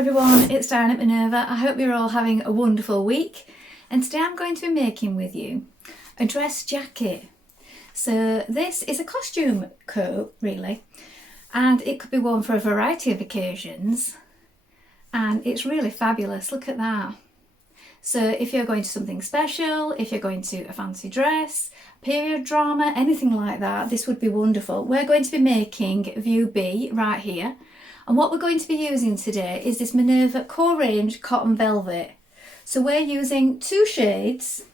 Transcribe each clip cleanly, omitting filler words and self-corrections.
everyone, it's Dianne at Minerva. I hope you're all having a wonderful week, and today I'm going to be making with you a dress jacket. So this is a costume coat really, and it could be worn for a variety of occasions, and it's really fabulous. Look at that. So if you're going to something special, if you're going to a fancy dress, period drama, anything like that, this would be wonderful. We're going to be making view B right here. And what we're going to be using today is this Minerva core range cotton velvet. So we're using two shades.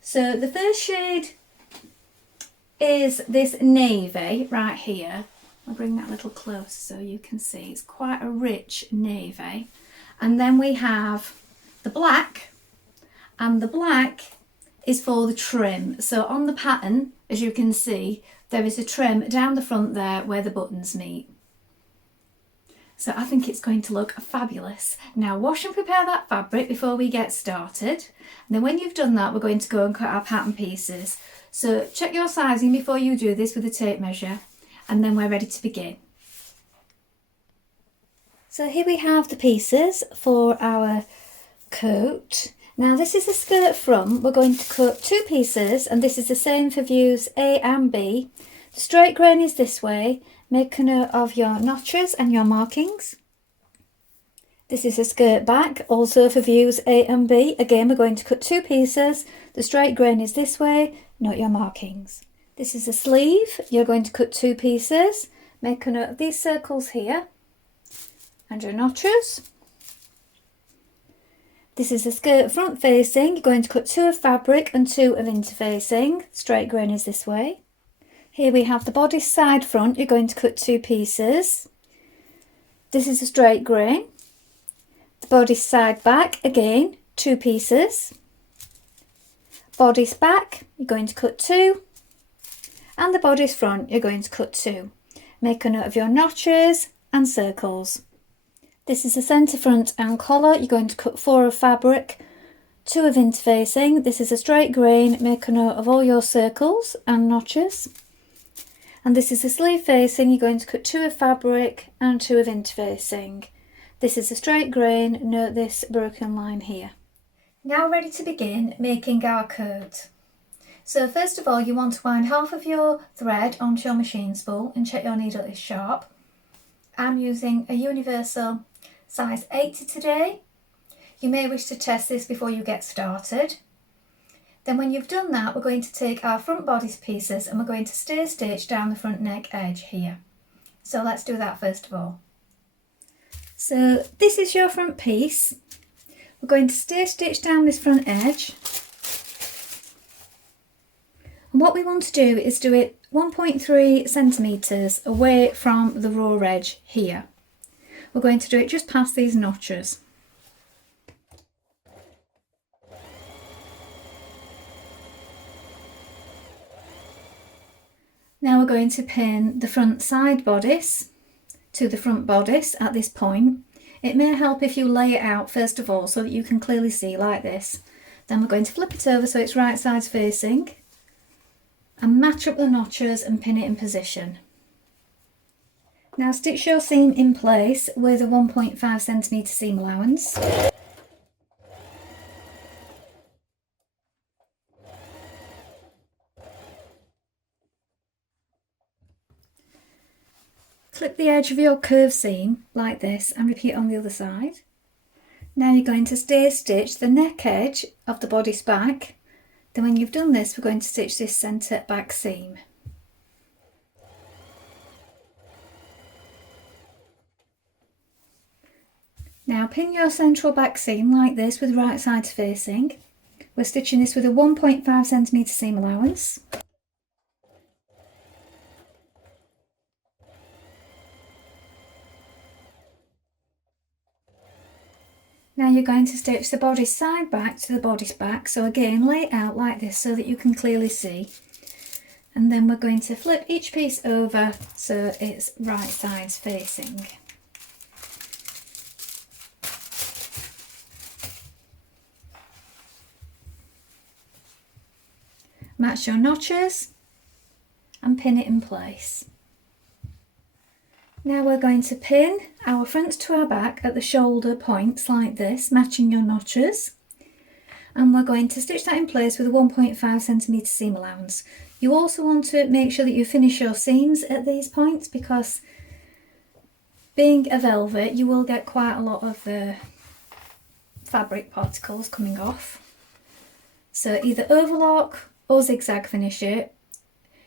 So the first shade is this navy right here. I'll bring that a little closer so you can see. It's quite a rich navy. And then we have the black, and the black is for the trim. So on the pattern, as you can see, there is a trim down the front there where the buttons meet. So I think it's going to look fabulous. Now wash and prepare that fabric before we get started. And then when you've done that, we're going to go and cut our pattern pieces. So check your sizing before you do this with a tape measure, and then we're ready to begin. So here we have the pieces for our coat. Now this is the skirt front. We're going to cut two pieces, and this is the same for views A and B. The straight grain is this way. Make a note of your notches and your markings. This is a skirt back, also for views A and B. Again, we're going to cut two pieces. The straight grain is this way. Note your markings. This is a sleeve. You're going to cut two pieces. Make a note of these circles here and your notches. This is a skirt front facing. You're going to cut two of fabric and two of interfacing. Straight grain is this way. Here we have the bodice side front. You're going to cut two pieces. This is a straight grain. The bodice side back, again, two pieces. Bodice back, you're going to cut two. And the bodice front, you're going to cut two. Make a note of your notches and circles. This is the centre front and collar. You're going to cut four of fabric, two of interfacing. This is a straight grain. Make a note of all your circles and notches. And this is the sleeve facing. You're going to cut two of fabric and two of interfacing. This is a straight grain. Note this broken line here. Now ready to begin making our coat. So first of all, you want to wind half of your thread onto your machine spool and check your needle is sharp. I'm using a universal size 80 today. You may wish to test this before you get started. Then when you've done that, we're going to take our front bodice pieces and we're going to stay stitch down the front neck edge here. So let's do that first of all. So this is your front piece. We're going to stay stitch down this front edge. And what we want to do is do it 1.3 centimetres away from the raw edge here. We're going to do it just past these notches. Now we're going to pin the front side bodice to the front bodice at this point. It may help if you lay it out first of all so that you can clearly see like this. Then we're going to flip it over so it's right sides facing and match up the notches and pin it in position. Now stitch your seam in place with a 1.5 centimetre seam allowance. Clip the edge of your curved seam like this and repeat on the other side. Now you're going to stay stitch the neck edge of the bodice back. Then when you've done this, we're going to stitch this centre back seam. Now pin your central back seam like this with right sides facing. We're stitching this with a 1.5 centimetre seam allowance. Now you're going to stitch the bodice side back to the bodice back. So again, lay it out like this so that you can clearly see. And then we're going to flip each piece over so it's right sides facing. Match your notches and pin it in place. Now we're going to pin our front to our back at the shoulder points like this, matching your notches. And we're going to stitch that in place with a 1.5cm seam allowance. You also want to make sure that you finish your seams at these points, because being a velvet, you will get quite a lot of fabric particles coming off. So either overlock or zigzag finish it.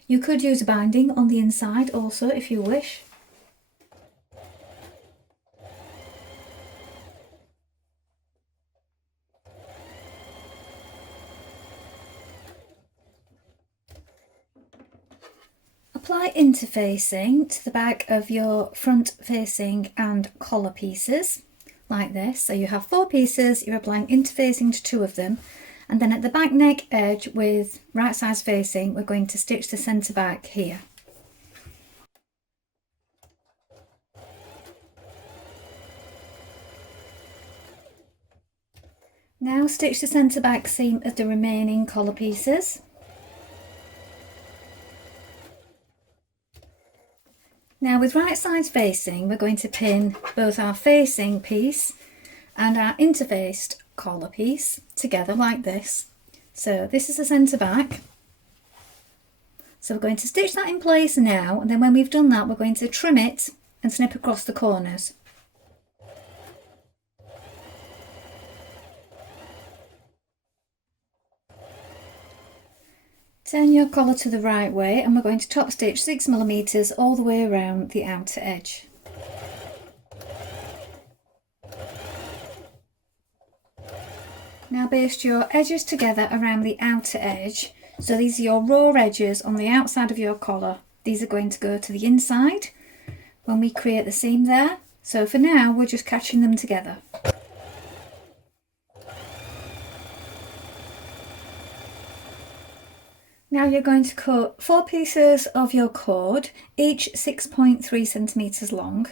You could use a binding on the inside also if you wish. Apply interfacing to the back of your front facing and collar pieces like this. So you have 4 pieces, you're applying interfacing to 2 of them, and then at the back neck edge with right size facing we're going to stitch the centre back here. Now stitch the centre back seam of the remaining collar pieces. Now with right sides facing, we're going to pin both our facing piece and our interfaced collar piece together like this. So this is the centre back. So we're going to stitch that in place now, and then when we've done that we're going to trim it and snip across the corners. Turn your collar to the right way and we're going to top stitch 6mm all the way around the outer edge. Now baste your edges together around the outer edge. So these are your raw edges on the outside of your collar. These are going to go to the inside when we create the seam there. So for now we're just catching them together. Now you're going to cut 4 pieces of your cord, each 6.3cm long.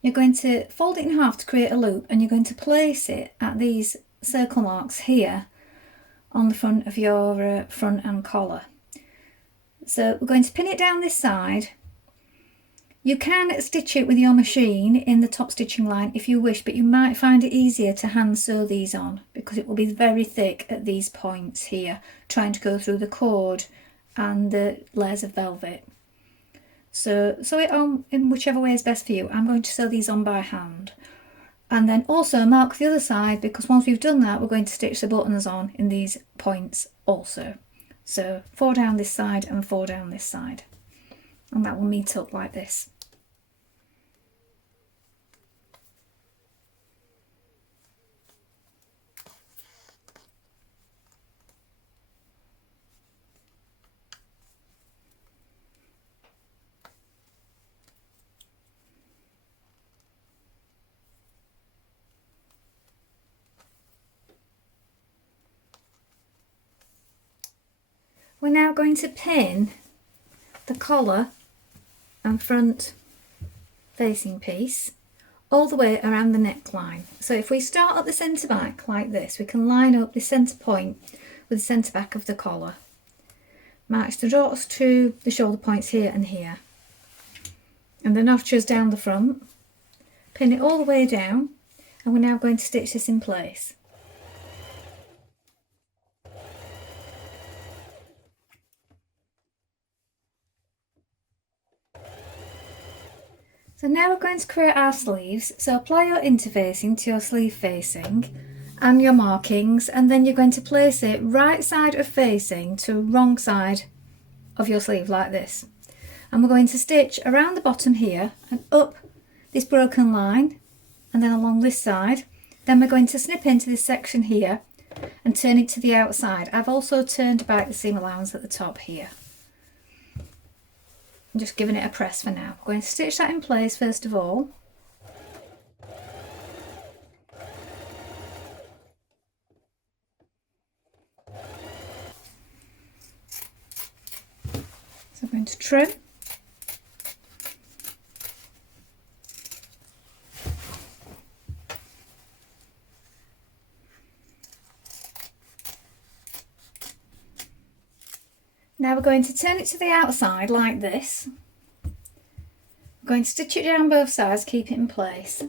You're going to fold it in half to create a loop, and you're going to place it at these circle marks here on the front of your front and collar. So we're going to pin it down this side. You can stitch it with your machine in the top stitching line if you wish, but you might find it easier to hand sew these on because it will be very thick at these points here, trying to go through the cord and the layers of velvet. So sew it on in whichever way is best for you. I'm going to sew these on by hand. And then also mark the other side, because once we've done that we're going to stitch the buttons on in these points also. So 4 down this side and 4 down this side, and that will meet up like this. We're now going to pin the collar and front facing piece all the way around the neckline. So if we start at the centre back like this, we can line up the centre point with the centre back of the collar. Match the dots to the shoulder points here and here, and the notches down the front. Pin it all the way down, and we're now going to stitch this in place. So now we're going to create our sleeves. So apply your interfacing to your sleeve facing and your markings, and then you're going to place it right side of facing to wrong side of your sleeve like this. And we're going to stitch around the bottom here and up this broken line, and then along this side. Then we're going to snip into this section here and turn it to the outside. I've also turned back the seam allowance at the top here. I'm just giving it a press for now. We're going to stitch that in place first of all. So I'm going to trim. Now we're going to turn it to the outside like this. I'm going to stitch it down both sides, keep it in place,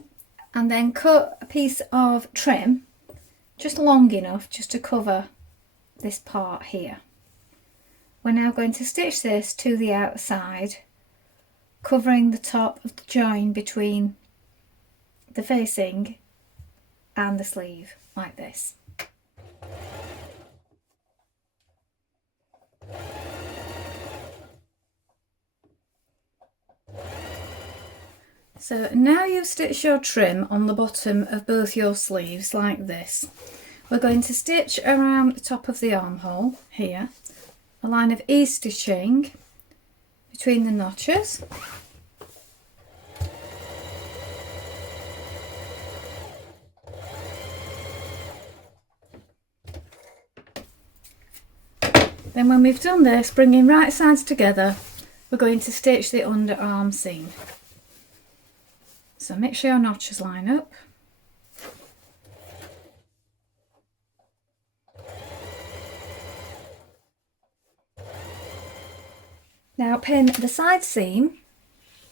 and then cut a piece of trim just long enough just to cover this part here. We're now going to stitch this to the outside, covering the top of the join between the facing and the sleeve, like this. So now you've stitched your trim on the bottom of both your sleeves like this. We're going to stitch around the top of the armhole here, a line of ease stitching between the notches. Then when we've done this, bringing right sides together, we're going to stitch the underarm seam. So make sure your notches line up. Now pin the side seam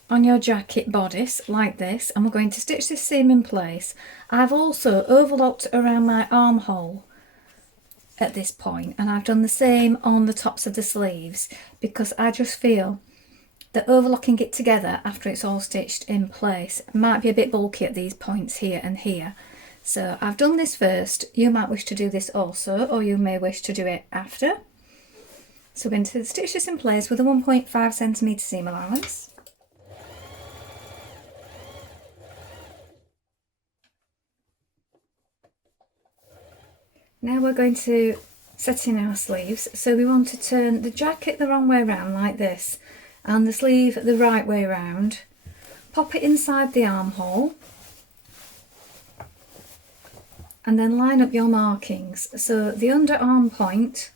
on your jacket bodice like this, and we're going to stitch this seam in place. I've also overlocked around my armhole at this point, and I've done the same on the tops of the sleeves because I just feel that overlocking it together after it's all stitched in place might be a bit bulky at these points here and here. So I've done this first. You might wish to do this also, or you may wish to do it after. So we're going to stitch this in place with a 1.5 centimetre seam allowance. Now we're going to set in our sleeves. So we want to turn the jacket the wrong way around like this, and the sleeve the right way around. Pop it inside the armhole and then line up your markings. So the underarm point,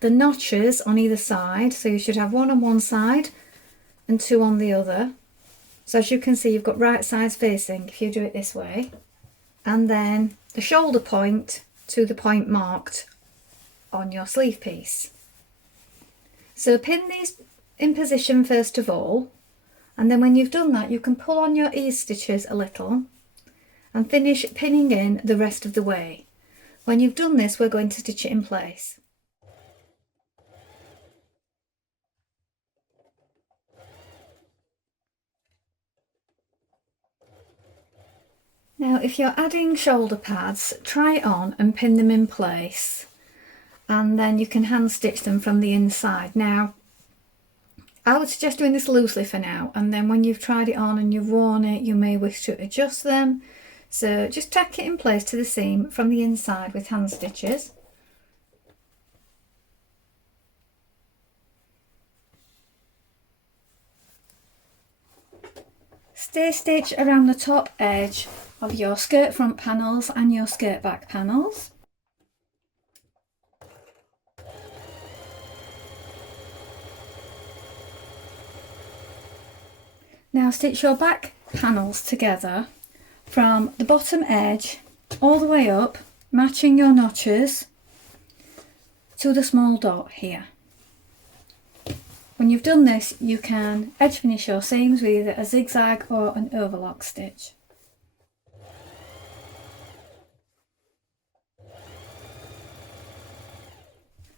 the notches on either side, so you should have one on one side and two on the other. So as you can see, you've got right sides facing if you do it this way. And then the shoulder point to the point marked on your sleeve piece. So pin these in position first of all, and then when you've done that you can pull on your ease stitches a little and finish pinning in the rest of the way. When you've done this, we're going to stitch it in place. Now if you're adding shoulder pads, try it on and pin them in place, and then you can hand stitch them from the inside. Now I would suggest doing this loosely for now, and then when you've tried it on and you've worn it, you may wish to adjust them. So just tack it in place to the seam from the inside with hand stitches. Stay stitch around the top edge of your skirt front panels and your skirt back panels. Now stitch your back panels together from the bottom edge all the way up, matching your notches to the small dot here. When you've done this, you can edge finish your seams with either a zigzag or an overlock stitch.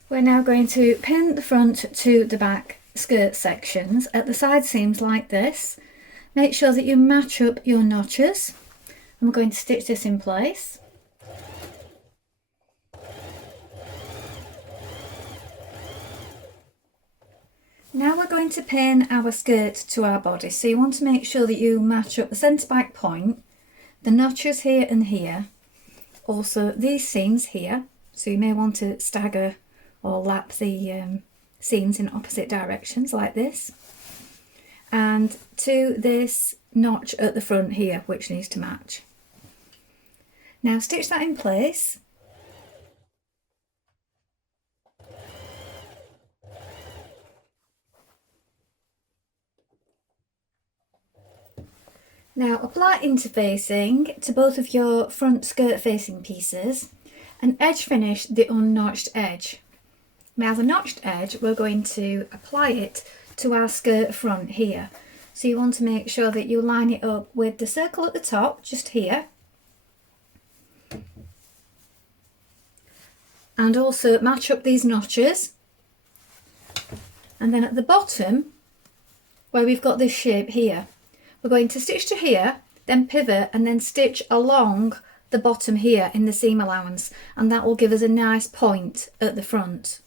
We're now going to pin the front to the back skirt sections at the side seams like this. Make sure that you match up your notches, and we're going to stitch this in place. Now we're going to pin our skirt to our body, so you want to make sure that you match up the centre back point, the notches here and here, also these seams here, so you may want to stagger or lap the seams in opposite directions like this, and to this notch at the front here which needs to match. Now stitch that in place. Now apply interfacing to both of your front skirt facing pieces and edge finish the unnotched edge. Now the notched edge, we're going to apply it to our skirt front here. So you want to make sure that you line it up with the circle at the top, just here. And also match up these notches. And then at the bottom, where we've got this shape here, we're going to stitch to here, then pivot and then stitch along the bottom here in the seam allowance, and that will give us a nice point at the front.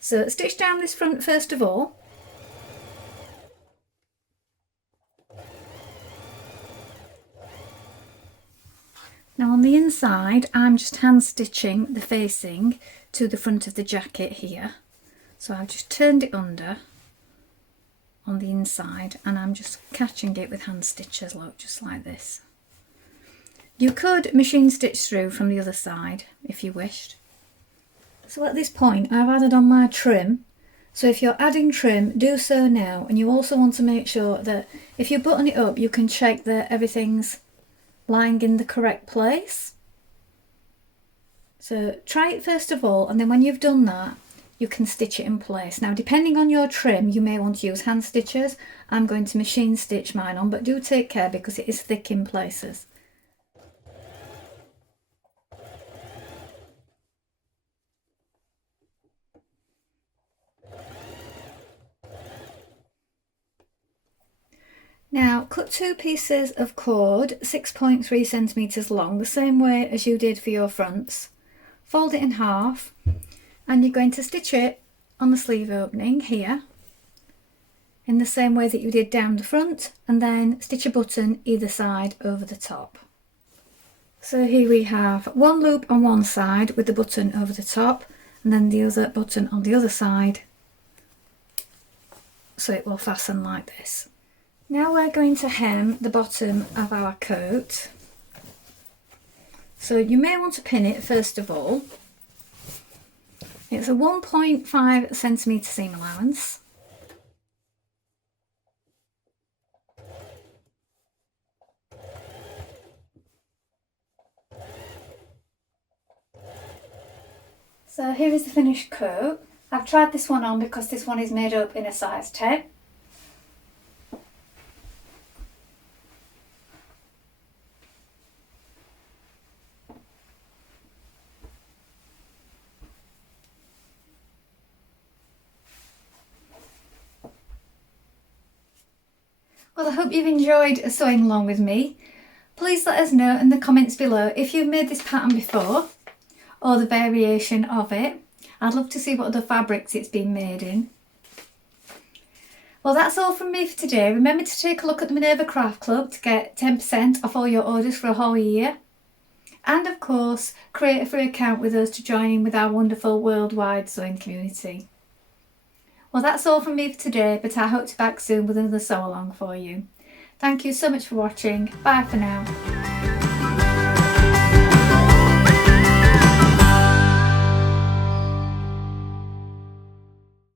So stitch down this front first of all. Now on the inside, I'm just hand stitching the facing to the front of the jacket here. So I've just turned it under on the inside and I'm just catching it with hand stitches, look, just like this. You could machine stitch through from the other side if you wished. So at this point I've added on my trim. So if you're adding trim, do so now, and you also want to make sure that if you button it up you can check that everything's lying in the correct place. So try it first of all, and then when you've done that you can stitch it in place. Now depending on your trim you may want to use hand stitches. I'm going to machine stitch mine on, but do take care because it is thick in places. Now cut 2 pieces of cord 6.3 centimeters long, the same way as you did for your fronts. Fold it in half and you're going to stitch it on the sleeve opening here in the same way that you did down the front, and then stitch a button either side over the top. So here we have one loop on one side with the button over the top, and then the other button on the other side, so it will fasten like this. Now we're going to hem the bottom of our coat. So you may want to pin it first of all. It's a 1.5 centimeter seam allowance. So here is the finished coat. I've tried this one on because this one is made up in a size 10. Well, I hope you've enjoyed sewing along with me. Please let us know in the comments below if you've made this pattern before or the variation of it. I'd love to see what other fabrics it's been made in. Well, that's all from me for today. Remember to take a look at the Minerva Craft Club to get 10% off all your orders for a whole year. And of course, create a free account with us to join in with our wonderful worldwide sewing community. Well, that's all from me for today, but I hope to be back soon with another sew along for you. Thank you so much for watching. Bye for now.